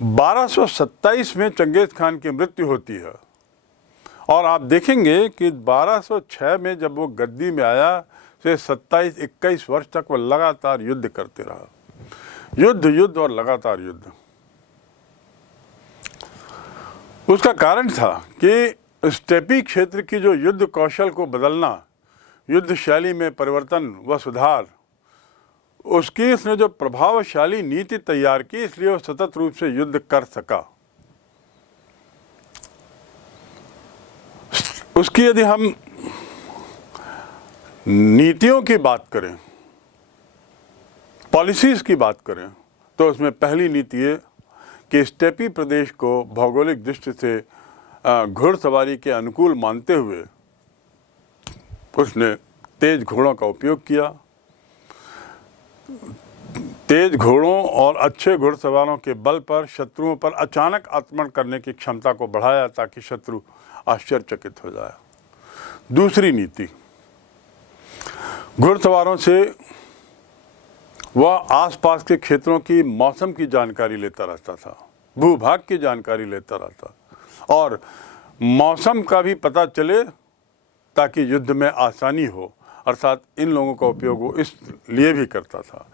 1227 में Genghis Khan की मृत्यु होती है और आप देखेंगे कि 1206 में जब वो गद्दी में आया से 27-21 वर्ष तक वो लगातार युद्ध करते रहा। युद्ध और लगातार युद्ध। उसका कारण था कि स्टेपी क्षेत्र की जो युद्ध कौशल को बदलना, युद्ध शैली में परिवर्तन व सुधार, उसकी इसने जो प्रभावशाली नीति तैयार की, इसलिए वो सतत रूप से युद्ध कर सका। उसकी यदि हम नीतियों की बात करें, पॉलिसीज की बात करें, तो उसमें पहली नीति है कि स्टेपी प्रदेश को भौगोलिक दृष्टि से घुड़सवारी के अनुकूल मानते हुए उसने तेज घोड़ों का उपयोग किया। तेज घोड़ों और अच्छे घुड़सवारों के बल पर शत्रुओं पर अचानक आक्रमण करने की क्षमता को बढ़ाया ताकि शत्रु आश्चर्यचकित हो जाए। दूसरी नीति, घुड़सवारों से वह आसपास के क्षेत्रों की मौसम की जानकारी लेता रहता था, भूभाग की जानकारी लेता रहता और मौसम का भी पता चले ताकि युद्ध में आसानी हो। अर्थात इन लोगों का उपयोग वो इसलिए भी करता था,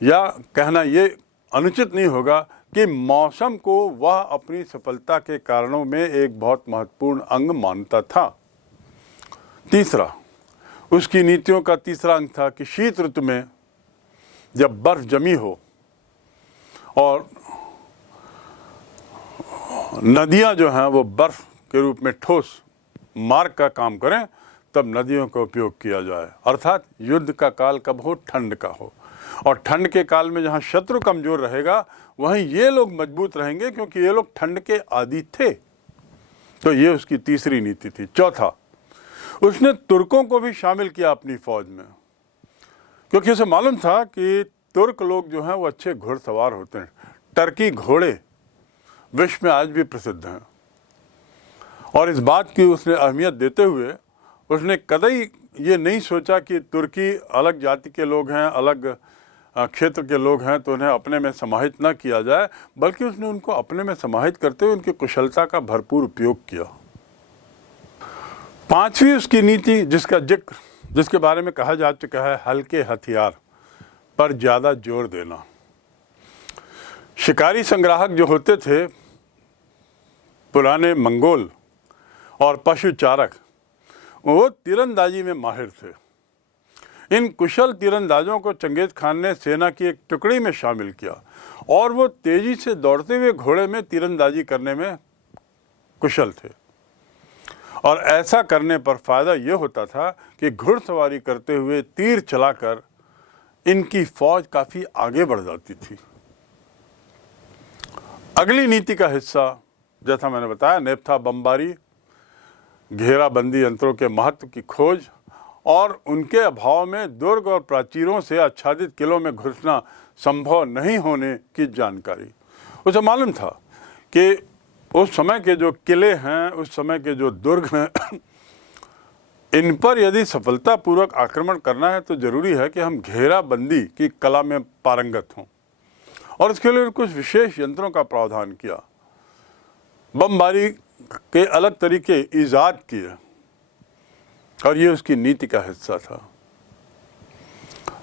या कहना ये अनुचित नहीं होगा कि मौसम को वह अपनी सफलता के कारणों में एक बहुत महत्वपूर्ण अंग मानता था। तीसरा, उसकी नीतियों का तीसरा अंग था कि शीत ऋतु में जब बर्फ जमी हो और नदियां जो हैं वो बर्फ के रूप में ठोस मार्ग का काम करें, तब नदियों का उपयोग किया जाए। अर्थात युद्ध का काल कब हो? ठंड का हो, और ठंड के काल में जहां शत्रु कमजोर रहेगा वहीं ये लोग मजबूत रहेंगे, क्योंकि ये लोग ठंड के आदी थे। तो ये उसकी तीसरी नीति थी। चौथा, उसने तुर्कों को भी शामिल किया अपनी फौज में, क्योंकि उसे मालूम था कि तुर्क लोग जो हैं वो अच्छे घुड़सवार होते हैं। टर्की घोड़े विश्व में आज भी प्रसिद्ध हैं, और इस बात की उसने अहमियत देते हुए उसने कतई ये नहीं सोचा कि तुर्की अलग जाति के लोग हैं, अलग क्षेत्र के लोग हैं, तो उन्हें अपने में समाहित न किया जाए, बल्कि उसने उनको अपने में समाहित करते हुए उनकी कुशलता का भरपूर उपयोग किया। पांचवी उसकी नीति, जिसका जिक्र, जिसके बारे में कहा जा चुका है, हल्के हथियार पर ज़्यादा जोर देना। शिकारी संग्राहक जो होते थे, पुराने मंगोल और पशु चारक, वो तीरंदाजी में माहिर थे। इन कुशल तीरंदाजों को चंगेज खान ने सेना की एक टुकड़ी में शामिल किया और वो तेजी से दौड़ते हुए घोड़े में तीरंदाजी करने में कुशल थे। और ऐसा करने पर फायदा ये होता था कि घुड़सवारी करते हुए तीर चलाकर इनकी फौज काफी आगे बढ़ जाती थी। अगली नीति का हिस्सा, जैसा मैंने बताया, नेपथा बमबारी, घेराबंदी यंत्रों के महत्व की खोज और उनके अभाव में दुर्ग और प्राचीरों से आच्छादित किलों में घुसना संभव नहीं होने की जानकारी। उसे मालूम था कि उस समय के जो किले हैं, उस समय के जो दुर्ग हैं, इन पर यदि सफलतापूर्वक आक्रमण करना है तो ज़रूरी है कि हम घेराबंदी की कला में पारंगत हों, और इसके लिए कुछ विशेष यंत्रों का प्रावधान किया। बमबारी के अलग तरीके ईजाद किए, और ये उसकी नीति का हिस्सा था।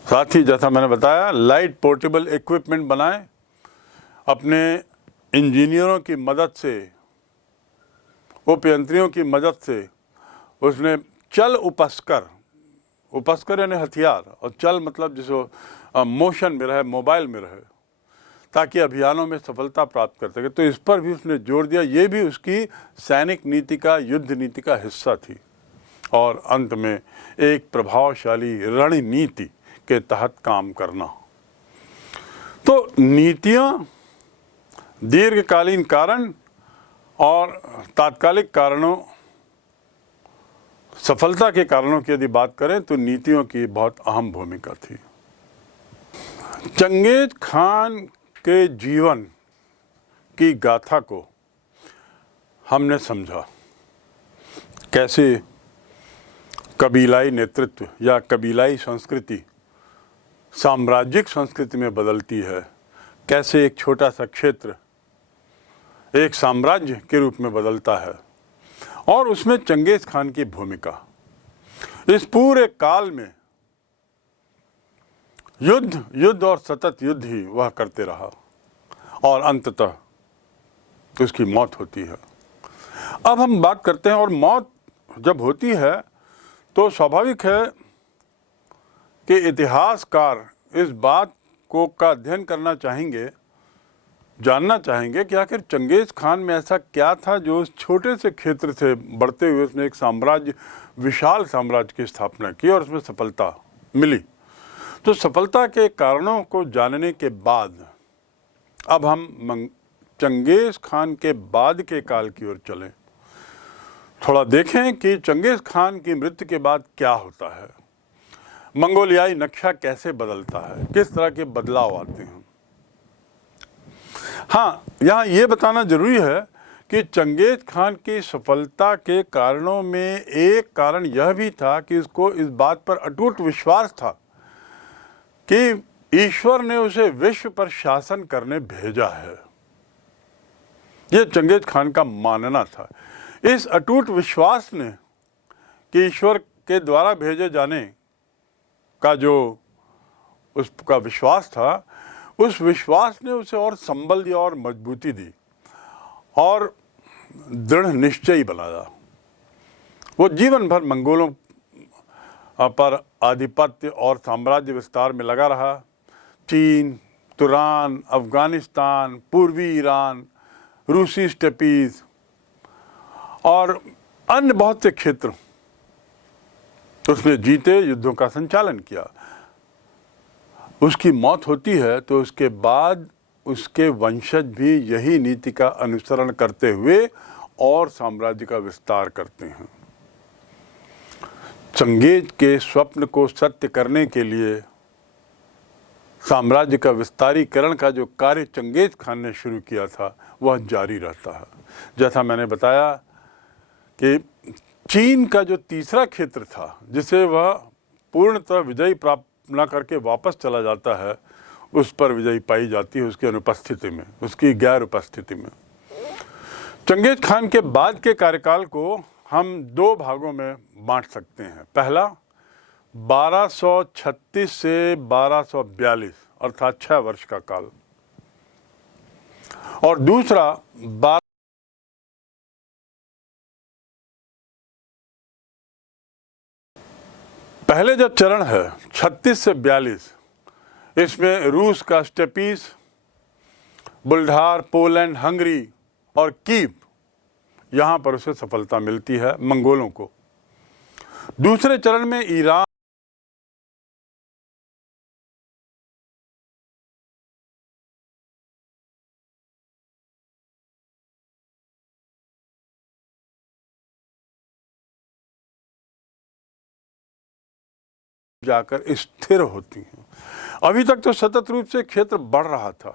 साथ ही, जैसा मैंने बताया, लाइट पोर्टेबल इक्विपमेंट बनाए। अपने इंजीनियरों की मदद से, उपयंत्रियों की मदद से उसने चल उपस्कर यानी हथियार, और चल मतलब जिसको मोशन में रहे, मोबाइल में रहे, ताकि अभियानों में सफलता प्राप्त कर सके। तो इस पर भी उसने जोर दिया। ये भी उसकी सैनिक नीति का, युद्ध नीति का हिस्सा थी। और अंत में एक प्रभावशाली रणनीति के तहत काम करना। तो नीतियां दीर्घकालीन कारण और तात्कालिक कारणों, सफलता के कारणों की यदि बात करें तो नीतियों की बहुत अहम भूमिका थी। चंगेज खान के जीवन की गाथा को हमने समझा, कैसे कबीलाई नेतृत्व या कबीलाई संस्कृति साम्राज्यिक संस्कृति में बदलती है, कैसे एक छोटा सा क्षेत्र एक साम्राज्य के रूप में बदलता है और उसमें चंगेज खान की भूमिका। इस पूरे काल में युद्ध और सतत युद्ध ही वह करते रहा और अंततः उसकी मौत होती है। अब हम बात करते हैं, और मौत जब होती है तो स्वाभाविक है कि इतिहासकार इस बात को का अध्ययन करना चाहेंगे, जानना चाहेंगे कि आखिर चंगेज खान में ऐसा क्या था जो उस छोटे से क्षेत्र से बढ़ते हुए उसने एक साम्राज्य, विशाल साम्राज्य की स्थापना की और उसमें सफलता मिली। तो सफलता के कारणों को जानने के बाद अब हम चंगेज खान के बाद के काल की ओर चलें, थोड़ा देखें कि चंगेज खान की मृत्यु के बाद क्या होता है, मंगोलियाई नक्शा कैसे बदलता है, किस तरह के बदलाव आते हैं। हाँ, यहाँ ये बताना जरूरी है कि चंगेज खान की सफलता के कारणों में एक कारण यह भी था कि इसको इस बात पर अटूट विश्वास था कि ईश्वर ने उसे विश्व पर शासन करने भेजा है। यह चंगेज खान का मानना था। इस अटूट विश्वास ने कि ईश्वर के द्वारा भेजे जाने का जो उसका विश्वास था, उस विश्वास ने उसे और संबल दिया और मजबूती दी और दृढ़ निश्चयी बनाया। वो जीवन भर मंगोलों पर आधिपत्य और साम्राज्य विस्तार में लगा रहा। चीन, तुरान, अफगानिस्तान, पूर्वी ईरान, रूसी स्टेपीज और अन्य बहुत से क्षेत्र उसने जीते, युद्धों का संचालन किया। उसकी मौत होती है तो उसके बाद उसके वंशज भी यही नीति का अनुसरण करते हुए और साम्राज्य का विस्तार करते हैं। चंगेज के स्वप्न को सत्य करने के लिए साम्राज्य का विस्तारीकरण का जो कार्य चंगेज खान ने शुरू किया था वह जारी रहता है। जैसा मैंने बताया कि चीन का जो तीसरा क्षेत्र था जिसे वह पूर्णतः विजय प्राप्त न करके वापस चला जाता है, उस पर विजयी पाई जाती है उसकी अनुपस्थिति में, उसकी गैर उपस्थिति में। चंगेज खान के बाद के कार्यकाल को हम दो भागों में बांट सकते हैं। पहला 1236 से 1242 अर्थात 6 वर्ष का काल, और दूसरा पहले जो चरण है 36 से 42, इसमें रूस का स्टेपीज, बुल्ढार, पोलैंड, हंगरी और कीव, यहाँ पर उसे सफलता मिलती है मंगोलों को। दूसरे चरण में ईरान, जाकर स्थिर होती हैं। अभी तक तो सतत रूप से क्षेत्र बढ़ रहा था,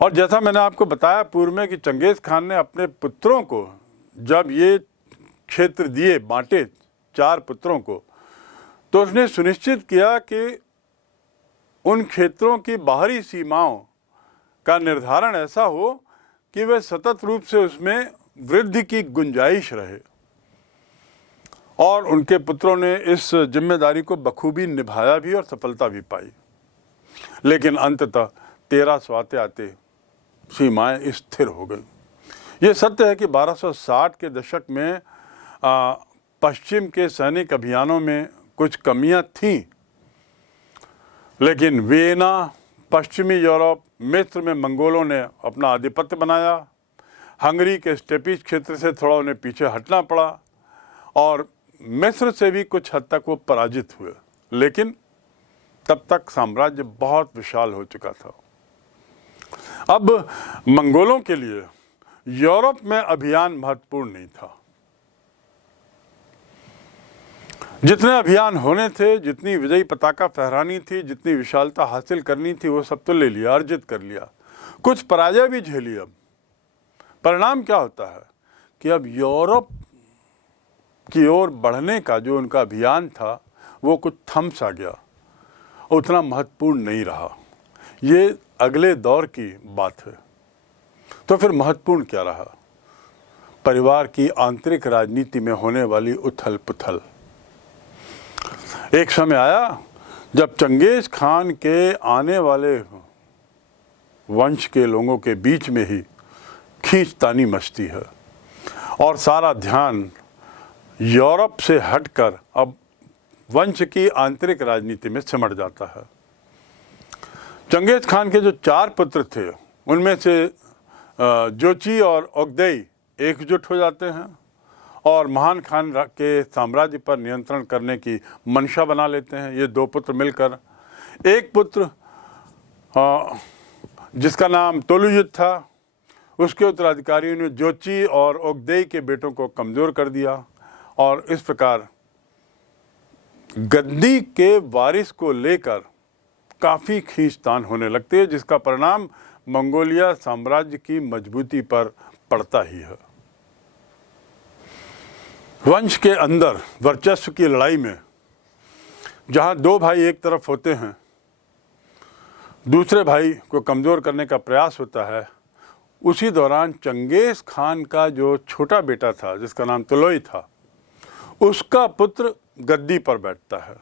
और जैसा मैंने आपको बताया पूर्व में कि चंगेज खान ने अपने पुत्रों को जब ये क्षेत्र दिए, बांटे 4 पुत्रों को, तो उसने सुनिश्चित किया कि उन क्षेत्रों की बाहरी सीमाओं का निर्धारण ऐसा हो कि वे सतत रूप से उसमें वृद्धि की गुंजाइश रहे, और उनके पुत्रों ने इस जिम्मेदारी को बखूबी निभाया भी और सफलता भी पाई। लेकिन अंततः 1300 आते आते सीमाएं स्थिर हो गई। ये सत्य है कि 1260 के दशक में पश्चिम के सैनिक अभियानों में कुछ कमियां थीं, लेकिन वियना, पश्चिमी यूरोप, मिस्र में मंगोलों ने अपना आधिपत्य बनाया। हंगरी के स्टेपीज क्षेत्र से थोड़ा उन्हें पीछे हटना पड़ा, और मिस्र से भी कुछ हद तक वो पराजित हुए, लेकिन तब तक साम्राज्य बहुत विशाल हो चुका था। अब मंगोलों के लिए यूरोप में अभियान महत्वपूर्ण नहीं था। जितने अभियान होने थे, जितनी विजयी पताका फहरानी थी, जितनी विशालता हासिल करनी थी, वो सब तो ले लिया, अर्जित कर लिया। कुछ पराजय भी झेली। अब परिणाम क्या होता है कि अब यूरोप की ओर बढ़ने का जो उनका अभियान था वो कुछ थम सा गया, उतना महत्वपूर्ण नहीं रहा। ये अगले दौर की बात है। तो फिर महत्वपूर्ण क्या रहा? परिवार की आंतरिक राजनीति में होने वाली उथल पुथल। एक समय आया जब चंगेज खान के आने वाले वंश के लोगों के बीच में ही खींचतानी मचती है और सारा ध्यान यूरोप से हटकर अब वंश की आंतरिक राजनीति में सिमट जाता है। चंगेज खान के जो 4 पुत्र थे उनमें से जोची और ओगदेई एकजुट हो जाते हैं और महान खान के साम्राज्य पर नियंत्रण करने की मंशा बना लेते हैं। ये 2 पुत्र मिलकर, एक पुत्र जिसका नाम तोलुयुद्ध था, उसके उत्तराधिकारियों ने जोची और ओगदेई के बेटों को कमज़ोर कर दिया और इस प्रकार गद्दी के वारिस को लेकर काफ़ी खींचतान होने लगती है, जिसका परिणाम मंगोलिया साम्राज्य की मजबूती पर पड़ता ही है। वंश के अंदर वर्चस्व की लड़ाई में जहां 2 भाई एक तरफ होते हैं, दूसरे भाई को कमज़ोर करने का प्रयास होता है, उसी दौरान चंगेज़ खान का जो छोटा बेटा था जिसका नाम तुलोई था, उसका पुत्र गद्दी पर बैठता है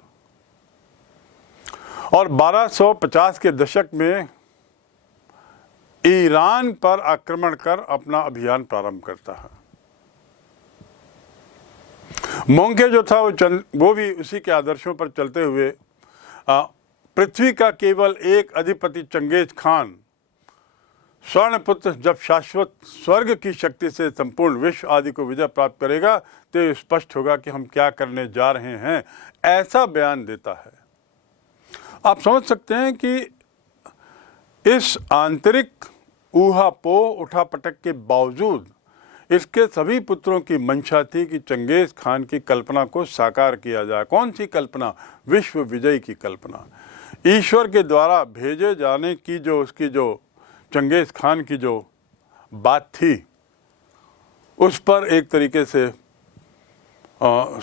और 1250 के दशक में ईरान पर आक्रमण कर अपना अभियान प्रारंभ करता है। मोंगे जो था वो भी उसी के आदर्शों पर चलते हुए पृथ्वी का केवल एक अधिपति चंगेज खान स्वर्णपुत्र जब शाश्वत स्वर्ग की शक्ति से संपूर्ण विश्व आदि को विजय प्राप्त करेगा तो स्पष्ट होगा कि हम क्या करने जा रहे हैं, ऐसा बयान देता है। आप समझ सकते हैं कि इस आंतरिक ऊहापोह उठापटक के बावजूद इसके सभी पुत्रों की मंशा थी कि चंगेज खान की कल्पना को साकार किया जाए। कौन सी कल्पना? विश्व विजय की कल्पना। ईश्वर के द्वारा भेजे जाने की जो उसकी जो चंगेज खान की जो बात थी, उस पर एक तरीके से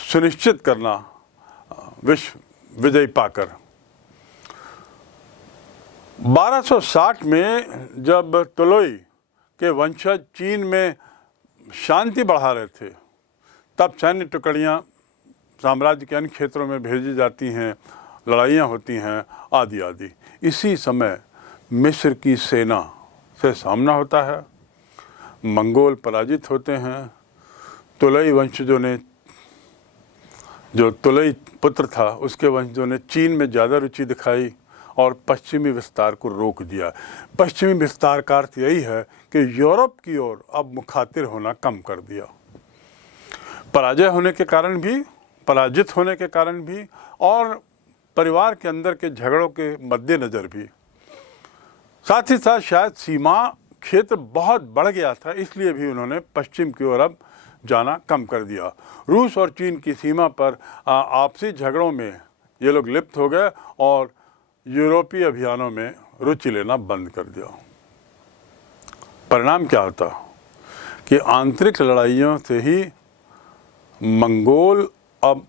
सुनिश्चित करना विश्व विजय पाकर। 1260 में जब तुलोई के वंशज चीन में शांति बढ़ा रहे थे, तब सैन्य टुकड़ियाँ साम्राज्य के अन्य क्षेत्रों में भेजी जाती हैं, लड़ाइयाँ होती हैं आदि आदि। इसी समय मिस्र की सेना से सामना होता है, मंगोल पराजित होते हैं। तुलोई वंशजों ने, जो तुलोई पुत्र था उसके वंशजों ने चीन में ज़्यादा रुचि दिखाई और पश्चिमी विस्तार को रोक दिया। पश्चिमी विस्तार का अर्थ यही है कि यूरोप की ओर अब मुखातिर होना कम कर दिया। पराजित होने के कारण भी और परिवार के अंदर के झगड़ों के मद्देनज़र भी, साथ ही साथ शायद सीमा क्षेत्र बहुत बढ़ गया था, इसलिए भी उन्होंने पश्चिम की ओर अब जाना कम कर दिया। रूस और चीन की सीमा पर आपसी झगड़ों में ये लोग लिप्त हो गए और यूरोपीय अभियानों में रुचि लेना बंद कर दिया। परिणाम क्या होता कि आंतरिक लड़ाइयों से ही मंगोल अब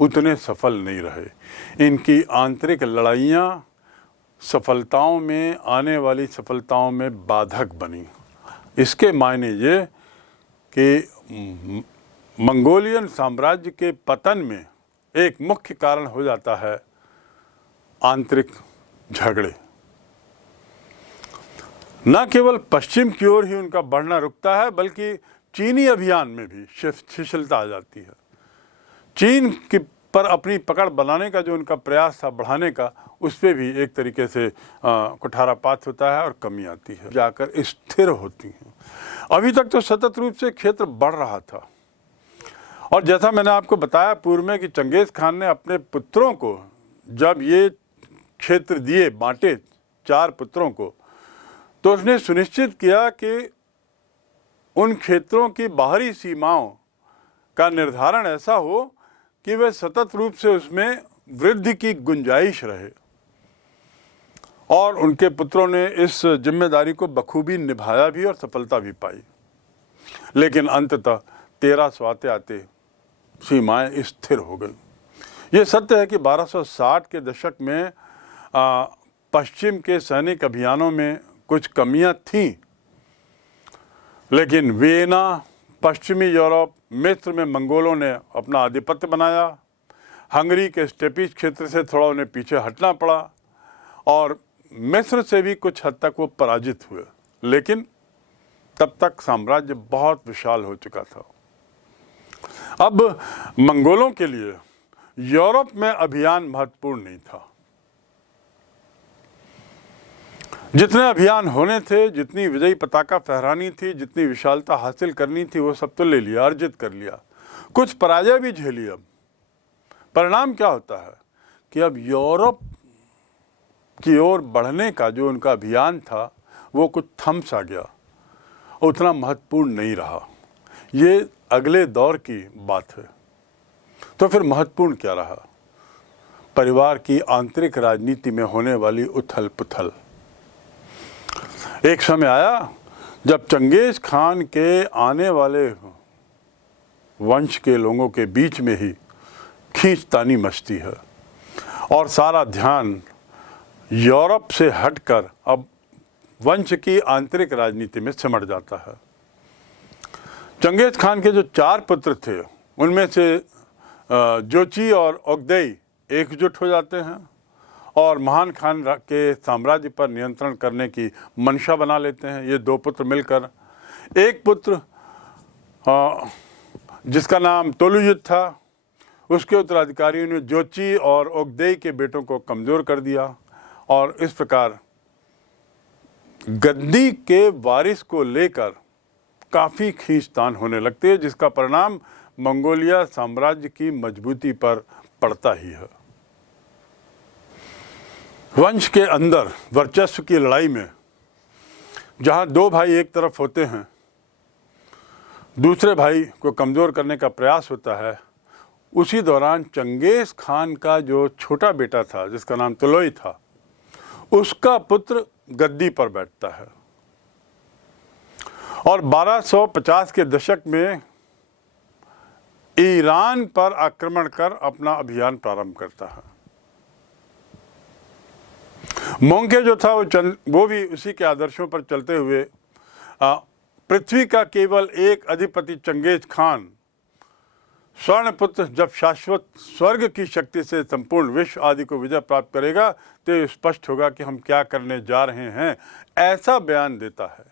उतने सफल नहीं रहे। इनकी आंतरिक लड़ाइयाँ सफलताओं में, आने वाली सफलताओं में बाधक बनी। इसके मायने ये कि मंगोलियन साम्राज्य के पतन में एक मुख्य कारण हो जाता है आंतरिक झगड़े। न केवल पश्चिम की ओर ही उनका बढ़ना रुकता है, बल्कि चीनी अभियान में भी शिथिलता आ जाती है। चीन की पर अपनी पकड़ बनाने का जो उनका प्रयास था बढ़ाने का, उस पर भी एक तरीके से कुठारापात होता है और कमी आती है, जाकर स्थिर होती हैं। अभी तक तो सतत रूप से क्षेत्र बढ़ रहा था और जैसा मैंने आपको बताया पूर्व में कि चंगेज खान ने अपने पुत्रों को जब ये क्षेत्र दिए, बांटे 4 पुत्रों को, तो उसने सुनिश्चित किया कि उन क्षेत्रों की बाहरी सीमाओं का निर्धारण ऐसा हो कि वे सतत रूप से उसमें वृद्धि की गुंजाइश रहे। और उनके पुत्रों ने इस जिम्मेदारी को बखूबी निभाया भी और सफलता भी पाई। लेकिन अंततः 1300 आते आते सीमाएं स्थिर हो गई। ये सत्य है कि 1260 के दशक में पश्चिम के सैनिक अभियानों में कुछ कमियां थीं, लेकिन वियना, पश्चिमी यूरोप, मिस्र में मंगोलों ने अपना आधिपत्य बनाया। हंगरी के स्टेपीज क्षेत्र से थोड़ा उन्हें पीछे हटना पड़ा और मिस्र से भी कुछ हद तक वो पराजित हुए, लेकिन तब तक साम्राज्य बहुत विशाल हो चुका था। अब मंगोलों के लिए यूरोप में अभियान महत्वपूर्ण नहीं था। जितने अभियान होने थे, जितनी विजयी पताका फहरानी थी, जितनी विशालता हासिल करनी थी, वो सब तो ले लिया, अर्जित कर लिया। कुछ पराजय भी झेली। अब परिणाम क्या होता है कि अब यूरोप की ओर बढ़ने का जो उनका अभियान था वो कुछ थम सा गया, उतना महत्वपूर्ण नहीं रहा। ये अगले दौर की बात है। तो फिर महत्वपूर्ण क्या रहा? परिवार की आंतरिक राजनीति में होने वाली उथल पुथल। एक समय आया जब चंगेज खान के आने वाले वंश के लोगों के बीच में ही खींचतानी मचती है और सारा ध्यान यूरोप से हटकर अब वंश की आंतरिक राजनीति में सिमट जाता है। चंगेज खान के जो 4 पुत्र थे, उनमें से जोची और ओगदेई एकजुट हो जाते हैं और महान खान के साम्राज्य पर नियंत्रण करने की मंशा बना लेते हैं। ये 2 पुत्र मिलकर, एक पुत्र जिसका नाम तोलुयुत था, उसके उत्तराधिकारियों ने जोची और ओगदेई के बेटों को कमज़ोर कर दिया और इस प्रकार गद्दी के वारिस को लेकर काफ़ी खींचतान होने लगती है, जिसका परिणाम मंगोलिया साम्राज्य की मजबूती पर पड़ता ही है। वंश के अंदर वर्चस्व की लड़ाई में जहां 2 भाई एक तरफ होते हैं, दूसरे भाई को कमज़ोर करने का प्रयास होता है, उसी दौरान चंगेज खान का जो छोटा बेटा था, जिसका नाम तुलोई था, उसका पुत्र गद्दी पर बैठता है और 1250 के दशक में ईरान पर आक्रमण कर अपना अभियान प्रारंभ करता है। मोंके जो था वो भी उसी के आदर्शों पर चलते हुए पृथ्वी का केवल एक अधिपति चंगेज खान स्वर्णपुत्र जब शाश्वत स्वर्ग की शक्ति से संपूर्ण विश्व आदि को विजय प्राप्त करेगा तो ये स्पष्ट होगा कि हम क्या करने जा रहे हैं, ऐसा बयान देता है।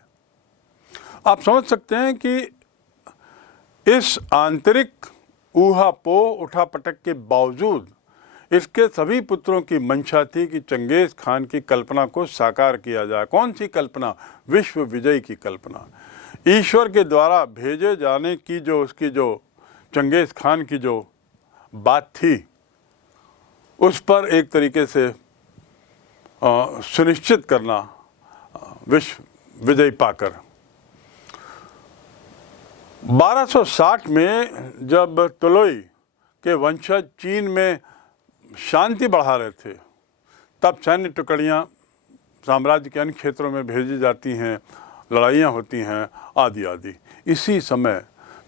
आप समझ सकते हैं कि इस आंतरिक ऊहापोह उठापटक के बावजूद इसके सभी पुत्रों की मंशा थी कि चंगेज खान की कल्पना को साकार किया जाए। कौन सी कल्पना? विश्व विजय की कल्पना। ईश्वर के द्वारा भेजे जाने की जो उसकी जो चंगेज खान की जो बात थी, उस पर एक तरीके से सुनिश्चित करना विश्व विजय पाकर। 1260 में जब तुलोई के वंशज चीन में शांति बढ़ा रहे थे, तब सैन्य टुकड़ियाँ साम्राज्य के अन्य क्षेत्रों में भेजी जाती हैं, लड़ाइयाँ होती हैं आदि आदि। इसी समय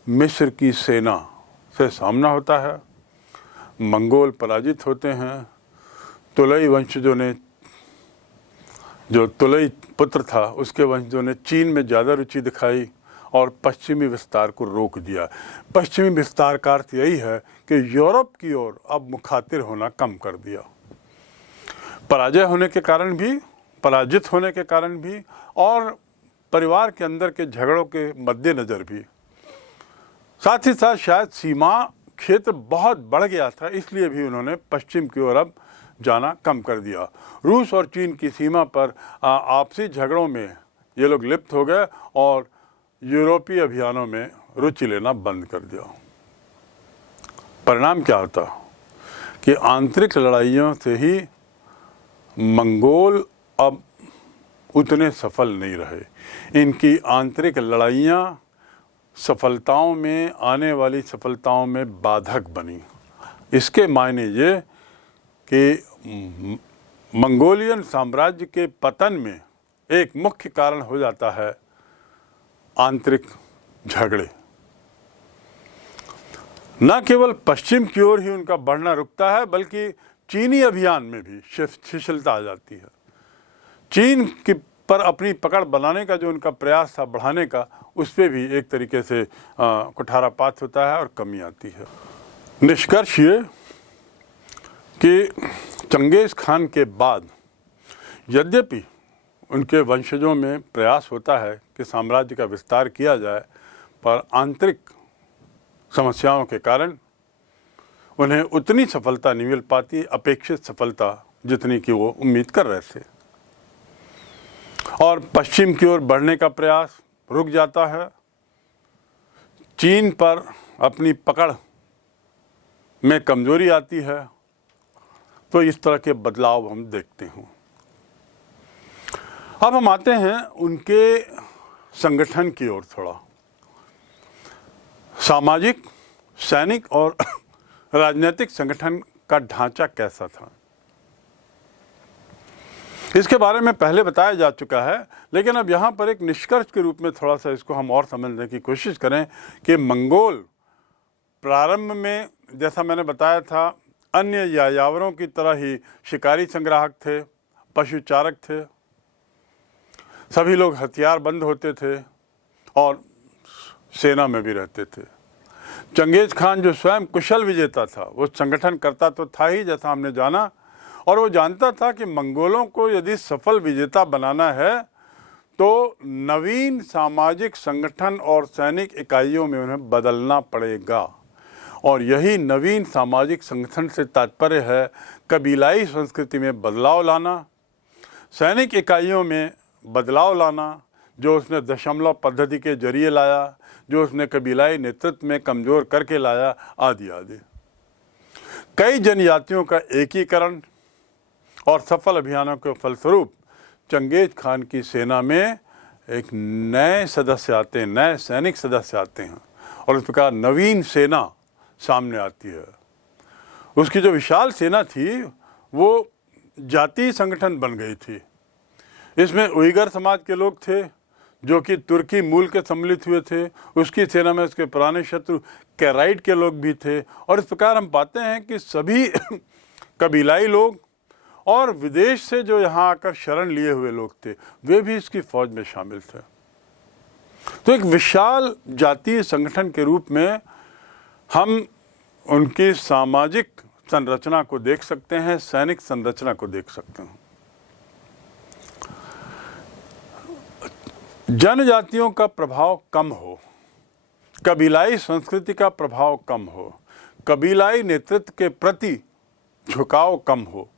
मिस्र की सेना से सामना होता है, मंगोल पराजित होते हैं। तुलई वंशजों ने, जो तुलई पुत्र था, उसके वंशजों ने चीन में ज़्यादा रुचि दिखाई और पश्चिमी विस्तार को रोक दिया। पश्चिमी विस्तार का अर्थ यही है कि यूरोप की ओर अब मुखातिर होना कम कर दिया। पराजय होने के कारण भी, पराजित होने के कारण भी और परिवार के अंदर के झगड़ों के मद्देनज़र भी, साथ ही साथ शायद सीमा क्षेत्र बहुत बढ़ गया था, इसलिए भी उन्होंने पश्चिम की ओर अब जाना कम कर दिया। रूस और चीन की सीमा पर आपसी झगड़ों में ये लोग लिप्त हो गए और यूरोपीय अभियानों में रुचि लेना बंद कर दिया। परिणाम क्या होता कि आंतरिक लड़ाइयों से ही मंगोल अब उतने सफल नहीं रहे। इनकी आंतरिक लड़ाइयाँ सफलताओं में, आने वाली सफलताओं में बाधक बनी। इसके मायने ये कि मंगोलियन साम्राज्य के पतन में एक मुख्य कारण हो जाता है आंतरिक झगड़े। न केवल पश्चिम की ओर ही उनका बढ़ना रुकता है, बल्कि चीनी अभियान में भी शिथिलता आ जाती है। चीन की पर अपनी पकड़ बनाने का जो उनका प्रयास था बढ़ाने का, उस पर भी एक तरीके से कुठारापात होता है और कमी आती है। निष्कर्ष ये कि चंगेज़ खान के बाद यद्यपि उनके वंशजों में प्रयास होता है कि साम्राज्य का विस्तार किया जाए, पर आंतरिक समस्याओं के कारण उन्हें उतनी सफलता नहीं मिल पाती, अपेक्षित सफलता जितनी कि वो उम्मीद कर रहे थे, और पश्चिम की ओर बढ़ने का प्रयास रुक जाता है। चीन पर अपनी पकड़ में कमजोरी आती है, तो इस तरह के बदलाव हम देखते हैं। अब हम आते हैं उनके संगठन की ओर थोड़ा। सामाजिक, सैनिक और राजनीतिक संगठन का ढांचा कैसा था, इसके बारे में पहले बताया जा चुका है, लेकिन अब यहाँ पर एक निष्कर्ष के रूप में थोड़ा सा इसको हम और समझने की कोशिश करें कि मंगोल प्रारंभ में, जैसा मैंने बताया था, अन्य यायावरों की तरह ही शिकारी संग्राहक थे, पशुचारक थे, सभी लोग हथियारबंद होते थे और सेना में भी रहते थे। चंगेज़ खान जो स्वयं कुशल विजेता था, वो संगठन करता तो था ही, जैसा हमने जाना, और वो जानता था कि मंगोलों को यदि सफल विजेता बनाना है तो नवीन सामाजिक संगठन और सैनिक इकाइयों में उन्हें बदलना पड़ेगा। और यही नवीन सामाजिक संगठन से तात्पर्य है कबीलाई संस्कृति में बदलाव लाना, सैनिक इकाइयों में बदलाव लाना, जो उसने दशमलव पद्धति के जरिए लाया, जो उसने कबीलाई नेतृत्व में कमज़ोर करके लाया, आदि आदि। कई जनजातियों का एकीकरण और सफल अभियानों के फलस्वरूप चंगेज़ खान की सेना में एक नए सदस्य आते हैं, नए सैनिक सदस्य आते हैं, और इस प्रकार नवीन सेना सामने आती है। उसकी जो विशाल सेना थी वो जातीय संगठन बन गई थी। इसमें उइगर समाज के लोग थे जो कि तुर्की मूल के सम्मिलित हुए थे। उसकी सेना में उसके पुराने शत्रु कैराइट के लोग भी थे, और इस प्रकार हम पाते हैं कि सभी कबीलाई लोग और विदेश से जो यहाँ आकर शरण लिए हुए लोग थे, वे भी इसकी फौज में शामिल थे। तो एक विशाल जातीय संगठन के रूप में हम उनकी सामाजिक संरचना को देख सकते हैं, सैनिक संरचना को देख सकते हैं। जनजातियों का प्रभाव कम हो, कबीलाई संस्कृति का प्रभाव कम हो, कबीलाई नेतृत्व के प्रति झुकाव कम हो,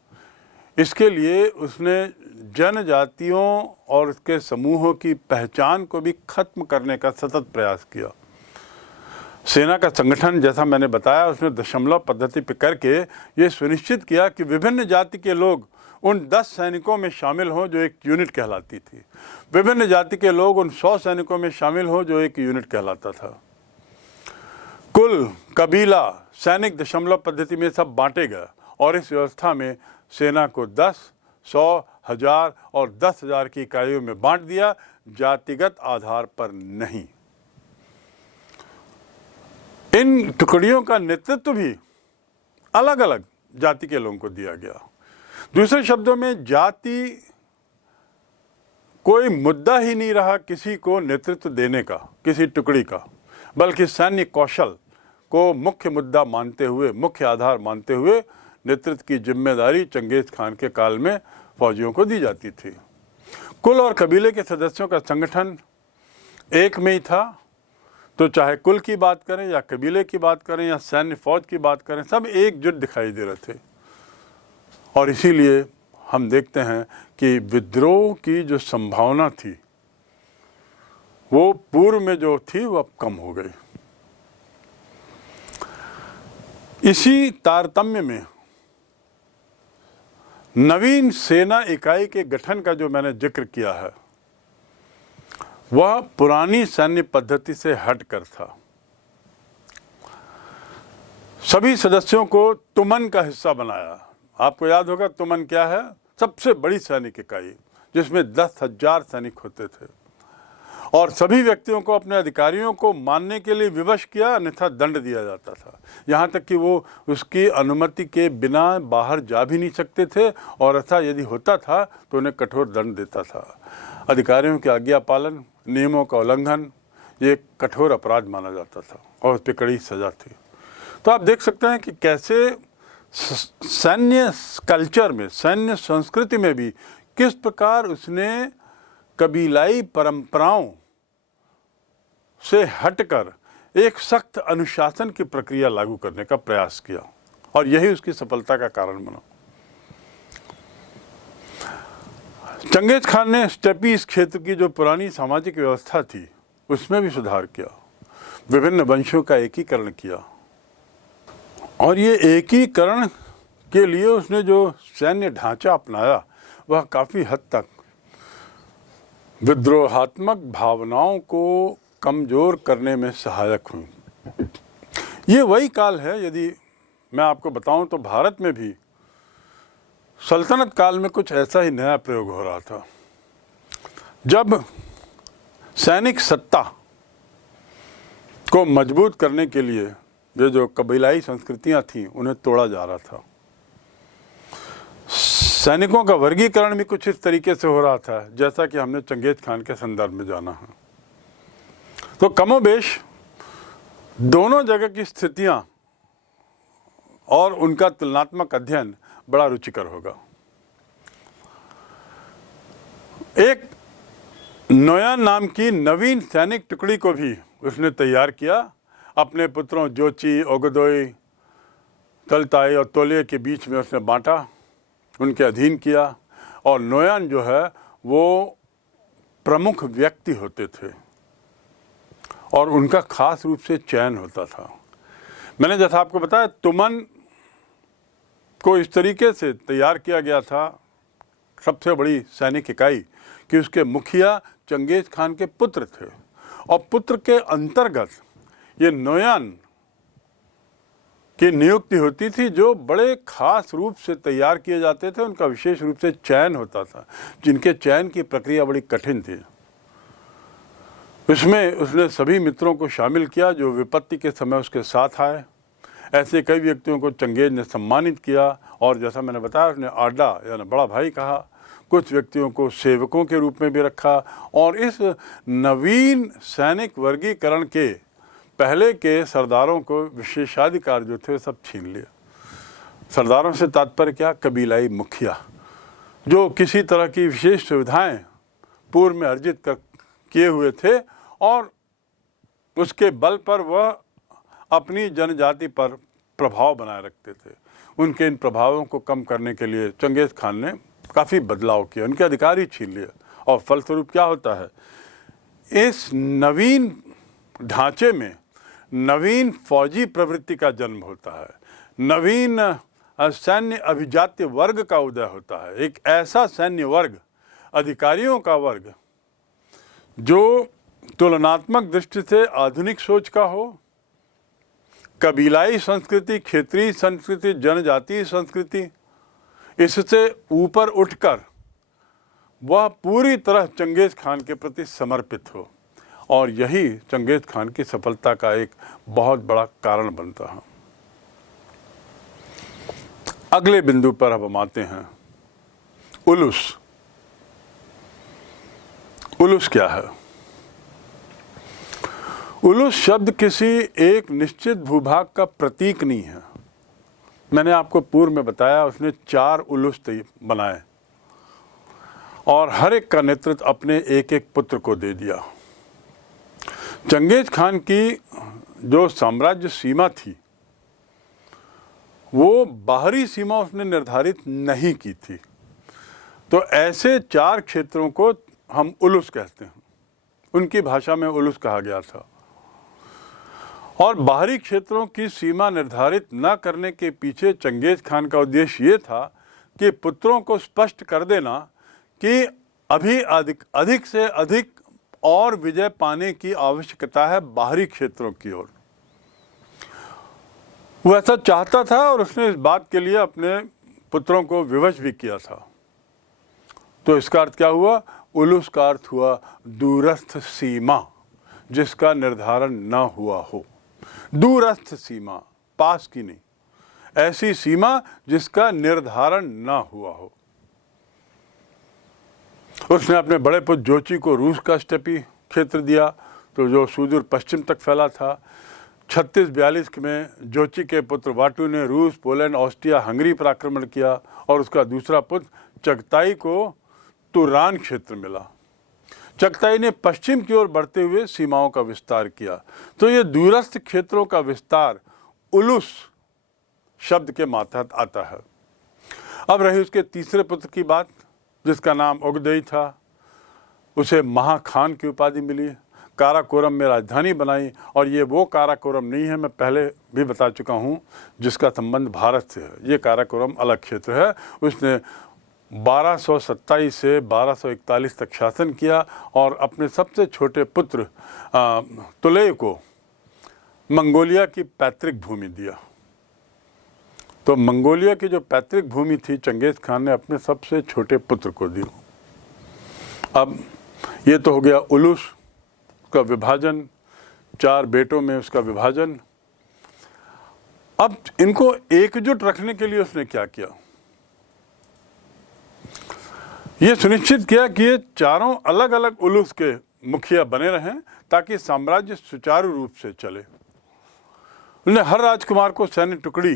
इसके लिए उसने जनजातियों और उसके समूहों की पहचान को भी खत्म करने का सतत प्रयास किया। सेना का संगठन, जैसा मैंने बताया, उसने दशमलव पद्धति पर करके ये सुनिश्चित किया कि विभिन्न जाति के लोग उन 10 सैनिकों में शामिल हों जो एक यूनिट कहलाती थी, विभिन्न जाति के लोग उन 100 सैनिकों में शामिल हों जो एक यूनिट कहलाता था। कुल, कबीला, सैनिक दशमलव पद्धति में सब बांटे गए, और इस व्यवस्था में सेना को 10, 100, 1000 और 10,000 की इकाइयों में बांट दिया, जातिगत आधार पर नहीं। इन टुकड़ियों का नेतृत्व भी अलग अलग जाति के लोगों को दिया गया। दूसरे शब्दों में, जाति कोई मुद्दा ही नहीं रहा किसी को नेतृत्व देने का, किसी टुकड़ी का, बल्कि सैन्य कौशल को मुख्य मुद्दा मानते हुए, मुख्य आधार मानते हुए नेतृत्व की जिम्मेदारी चंगेज़ खान के काल में फौजियों को दी जाती थी। कुल और कबीले के सदस्यों का संगठन एक में ही था, तो चाहे कुल की बात करें या कबीले की बात करें या सैन्य फौज की बात करें, सब एकजुट दिखाई दे रहे थे। और इसीलिए हम देखते हैं कि विद्रोह की जो संभावना थी वो पूर्व में जो थी वो अब कम हो गई। इसी तारतम्य में नवीन सेना इकाई के गठन का जो मैंने जिक्र किया है, वह पुरानी सैन्य पद्धति से हटकर था। सभी सदस्यों को तुमन का हिस्सा बनाया। आपको याद होगा तुमन क्या है? सबसे बड़ी सैनिक इकाई जिसमें 10,000 सैनिक होते थे, और सभी व्यक्तियों को अपने अधिकारियों को मानने के लिए विवश किया, अन्यथा दंड दिया जाता था। यहाँ तक कि वो उसकी अनुमति के बिना बाहर जा भी नहीं सकते थे, और ऐसा यदि होता था तो उन्हें कठोर दंड देता था। अधिकारियों की आज्ञा पालन, नियमों का उल्लंघन, ये एक कठोर अपराध माना जाता था और उस पर कड़ी सज़ा थी। तो आप देख सकते हैं कि कैसे सैन्य कल्चर में, सैन्य संस्कृति में भी किस प्रकार उसने कबीलाई परंपराओं से हटकर एक सख्त अनुशासन की प्रक्रिया लागू करने का प्रयास किया और यही उसकी सफलता का कारण बना। चंगेज खान ने स्टेपी इस क्षेत्र की जो पुरानी सामाजिक व्यवस्था थी उसमें भी सुधार किया, विभिन्न वंशों का एकीकरण किया और ये एकीकरण के लिए उसने जो सैन्य ढांचा अपनाया वह काफ़ी हद तक विद्रोहात्मक भावनाओं को कमज़ोर करने में सहायक हुई। ये वही काल है, यदि मैं आपको बताऊं तो भारत में भी सल्तनत काल में कुछ ऐसा ही नया प्रयोग हो रहा था, जब सैनिक सत्ता को मजबूत करने के लिए ये जो कबीलाई संस्कृतियां थीं उन्हें तोड़ा जा रहा था। सैनिकों का वर्गीकरण भी कुछ इस तरीके से हो रहा था जैसा कि हमने चंगेज खान के संदर्भ में जाना है। तो कमोबेश दोनों जगह की स्थितियां और उनका तुलनात्मक अध्ययन बड़ा रुचिकर होगा। एक नोयान नाम की नवीन सैनिक टुकड़ी को भी उसने तैयार किया, अपने पुत्रों जोची, ओगदोई, तलताई और तोलिये के बीच में उसने बांटा, उनके अधीन किया और नोयान जो है वो प्रमुख व्यक्ति होते थे और उनका खास रूप से चयन होता था। मैंने जैसा आपको बताया तुमन को इस तरीके से तैयार किया गया था, सबसे बड़ी सैनिक इकाई, कि उसके मुखिया चंगेज खान के पुत्र थे और पुत्र के अंतर्गत ये नोयान की नियुक्ति होती थी जो बड़े खास रूप से तैयार किए जाते थे। उनका विशेष रूप से चयन होता था, जिनके चयन की प्रक्रिया बड़ी कठिन थी। इसमें उसने सभी मित्रों को शामिल किया जो विपत्ति के समय उसके साथ आए। ऐसे कई व्यक्तियों को चंगेज ने सम्मानित किया और जैसा मैंने बताया उसने आडा यानी बड़ा भाई कहा, कुछ व्यक्तियों को सेवकों के रूप में भी रखा और इस नवीन सैनिक वर्गीकरण के पहले के सरदारों को विशेषाधिकार जो थे सब छीन लिए। सरदारों से तात्पर्य क्या? कबीलाई मुखिया, जो किसी तरह की विशेष सुविधाएं पूर्व में अर्जित किए हुए थे और उसके बल पर वह अपनी जनजाति पर प्रभाव बनाए रखते थे। उनके इन प्रभावों को कम करने के लिए चंगेज खान ने काफ़ी बदलाव किए, उनके अधिकार ही छीन लिए और फलस्वरूप क्या होता है, इस नवीन ढांचे में नवीन फौजी प्रवृत्ति का जन्म होता है, नवीन सैन्य अभिजात्य वर्ग का उदय होता है। एक ऐसा सैन्य वर्ग, अधिकारियों का वर्ग, जो तुलनात्मक दृष्टि से आधुनिक सोच का हो, कबीलाई संस्कृति, क्षेत्रीय संस्कृति, जनजातीय संस्कृति, इससे ऊपर उठकर वह पूरी तरह चंगेज खान के प्रति समर्पित हो और यही चंगेज खान की सफलता का एक बहुत बड़ा कारण बनता है। अगले बिंदु पर अब हम आते हैं, उलूस। उलूस क्या है? उलूस शब्द किसी एक निश्चित भूभाग का प्रतीक नहीं है। मैंने आपको पूर्व में बताया उसने 4 उलूस बनाए और हर एक का नेतृत्व अपने एक एक पुत्र को दे दिया। चंगेज खान की जो साम्राज्य सीमा थी वो बाहरी सीमा उसने निर्धारित नहीं की थी, तो ऐसे 4 क्षेत्रों को हम उलूस कहते हैं। उनकी भाषा में उलूस कहा गया था और बाहरी क्षेत्रों की सीमा निर्धारित न करने के पीछे चंगेज खान का उद्देश्य ये था कि पुत्रों को स्पष्ट कर देना कि अभी अधिक से अधिक और विजय पाने की आवश्यकता है बाहरी क्षेत्रों की ओर। वो ऐसा चाहता था और उसने इस बात के लिए अपने पुत्रों को विवश भी किया था। तो इसका अर्थ क्या हुआ? उलूस का अर्थ हुआ दूरस्थ सीमा जिसका निर्धारण न हुआ हो। दूरस्थ सीमा, पास की नहीं, ऐसी सीमा जिसका निर्धारण न हुआ हो। उसने अपने बड़े पुत्र जोची को रूस का स्टेपी क्षेत्र दिया, तो जो सुदूर पश्चिम तक फैला था। 3642 में जोची के पुत्र वाटू ने रूस, पोलैंड, ऑस्ट्रिया, हंगरी पर आक्रमण किया और उसका दूसरा पुत्र चगताई को तुरान क्षेत्र मिला। चगताई ने पश्चिम की ओर बढ़ते हुए सीमाओं का विस्तार किया। तो ये दूरस्थ क्षेत्रों का विस्तार उलुस शब्द के मातहत आता है। अब रही उसके तीसरे पुत्र की बात, जिसका नाम उगदेई था। उसे महाखान की उपाधि मिली, काराकोरम में राजधानी बनाई। और ये वो काराकोरम नहीं है, मैं पहले भी बता चुका हूँ, जिसका संबंध भारत से है। ये काराकोरम अलग क्षेत्र है। उसने 1227 से 1241 तक शासन किया और अपने सबसे छोटे पुत्र तुलेय को मंगोलिया की पैतृक भूमि दिया। तो मंगोलिया की जो पैतृक भूमि थी, चंगेज खान ने अपने सबसे छोटे पुत्र को दी। अब ये तो हो गया उलुस का विभाजन, 4 बेटों में उसका विभाजन। अब इनको एकजुट रखने के लिए उसने क्या किया? ये सुनिश्चित किया कि ये चारों अलग अलग उलुस के मुखिया बने रहें ताकि साम्राज्य सुचारू रूप से चले। उन्होंने हर राजकुमार को सैन्य टुकड़ी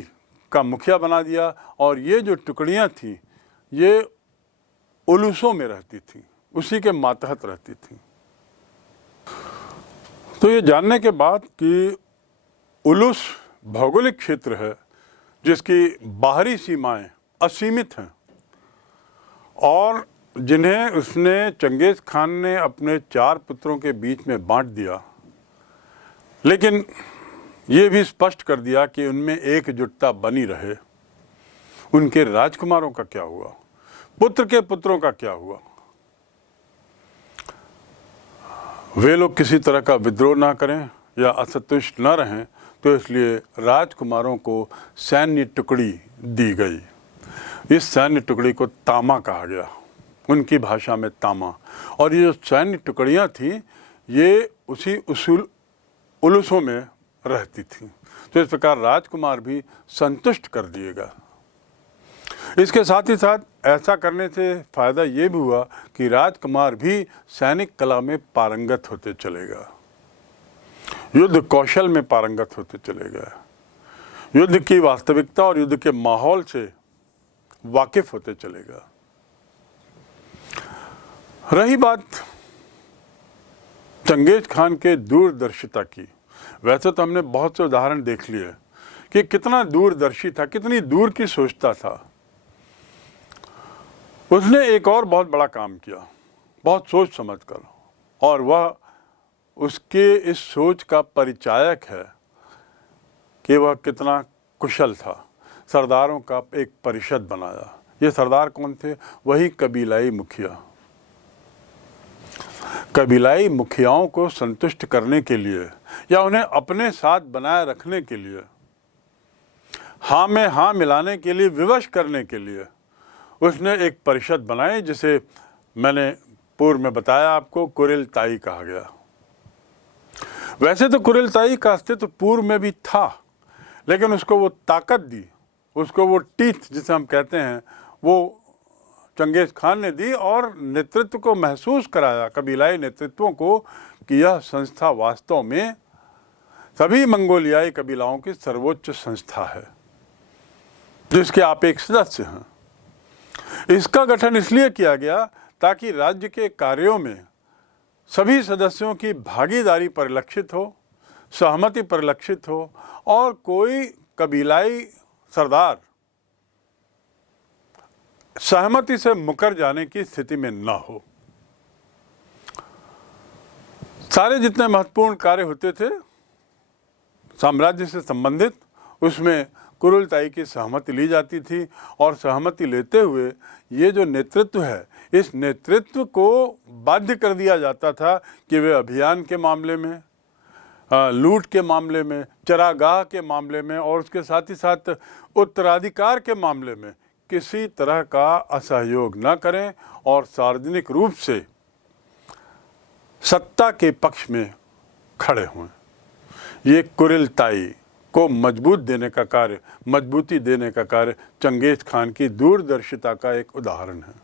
का मुखिया बना दिया और ये जो टुकड़ियां थीं ये उलुसों में रहती थी, उसी के मातहत रहती थी। तो ये जानने के बाद कि उलुस भौगोलिक क्षेत्र है जिसकी बाहरी सीमाएं असीमित हैं और जिन्हें उसने चंगेज खान ने अपने 4 पुत्रों के बीच में बांट दिया, लेकिन ये भी स्पष्ट कर दिया कि उनमें एकजुटता बनी रहे। उनके राजकुमारों का क्या हुआ? पुत्र के पुत्रों का क्या हुआ? वे लोग किसी तरह का विद्रोह ना करें या असंतुष्ट न रहें, तो इसलिए राजकुमारों को सैन्य टुकड़ी दी गई। इस सैन्य टुकड़ी को तामा कहा गया, उनकी भाषा में तामा। और ये जो सैन्य टुकड़ियाँ थीं ये उसी उलुसों में रहती थीं। तो इस प्रकार राजकुमार भी संतुष्ट कर दिएगा। इसके साथ ही साथ ऐसा करने से फायदा ये भी हुआ कि राजकुमार भी सैनिक कला में पारंगत होते चलेगा, युद्ध कौशल में पारंगत होते चलेगा, युद्ध की वास्तविकता और युद्ध के माहौल से वाकिफ होते चलेगा। रही बात चंगेज खान के दूरदर्शिता की, वैसे तो हमने बहुत से उदाहरण देख लिए कि कितना दूरदर्शी था, कितनी दूर की सोचता था। उसने एक और बहुत बड़ा काम किया, बहुत सोच समझ कर, और वह उसके इस सोच का परिचायक है कि वह कितना कुशल था। सरदारों का एक परिषद बनाया। ये सरदार कौन थे? वही कबीलाई मुखिया। कबीलाई मुखियाओं को संतुष्ट करने के लिए या उन्हें अपने साथ बनाए रखने के लिए, हाँ में हाँ मिलाने के लिए, विवश करने के लिए उसने एक परिषद बनाई, जिसे मैंने पूर्व में बताया आपको कुरिलताई कहा गया। वैसे तो कुरिलताई का अस्तित्व पूर्व में भी था, लेकिन उसको वो ताकत दी, उसको वो टीथ जिसे हम कहते हैं, वो चंगेज खान ने दी और नेतृत्व को महसूस कराया, कबीलाई नेतृत्वों को, कि यह संस्था वास्तव में सभी मंगोलियाई कबीलाओं की सर्वोच्च संस्था है जिसके आप एक सदस्य हैं। इसका गठन इसलिए किया गया ताकि राज्य के कार्यों में सभी सदस्यों की भागीदारी परिलक्षित हो, सहमति परिलक्षित हो और कोई कबीलाई सरदार सहमति से मुकर जाने की स्थिति में न हो। सारे जितने महत्वपूर्ण कार्य होते थे साम्राज्य से संबंधित, उसमें कुरिलताई की सहमति ली जाती थी और सहमति लेते हुए ये जो नेतृत्व है, इस नेतृत्व को बाध्य कर दिया जाता था कि वे अभियान के मामले में, लूट के मामले में, चरागाह के मामले में और उसके साथ ही साथ उत्तराधिकार के मामले में किसी तरह का असहयोग न करें और सार्वजनिक रूप से सत्ता के पक्ष में खड़े हों। ये कुरिलताई को मजबूती देने का कार्य चंगेज खान की दूरदर्शिता का एक उदाहरण है।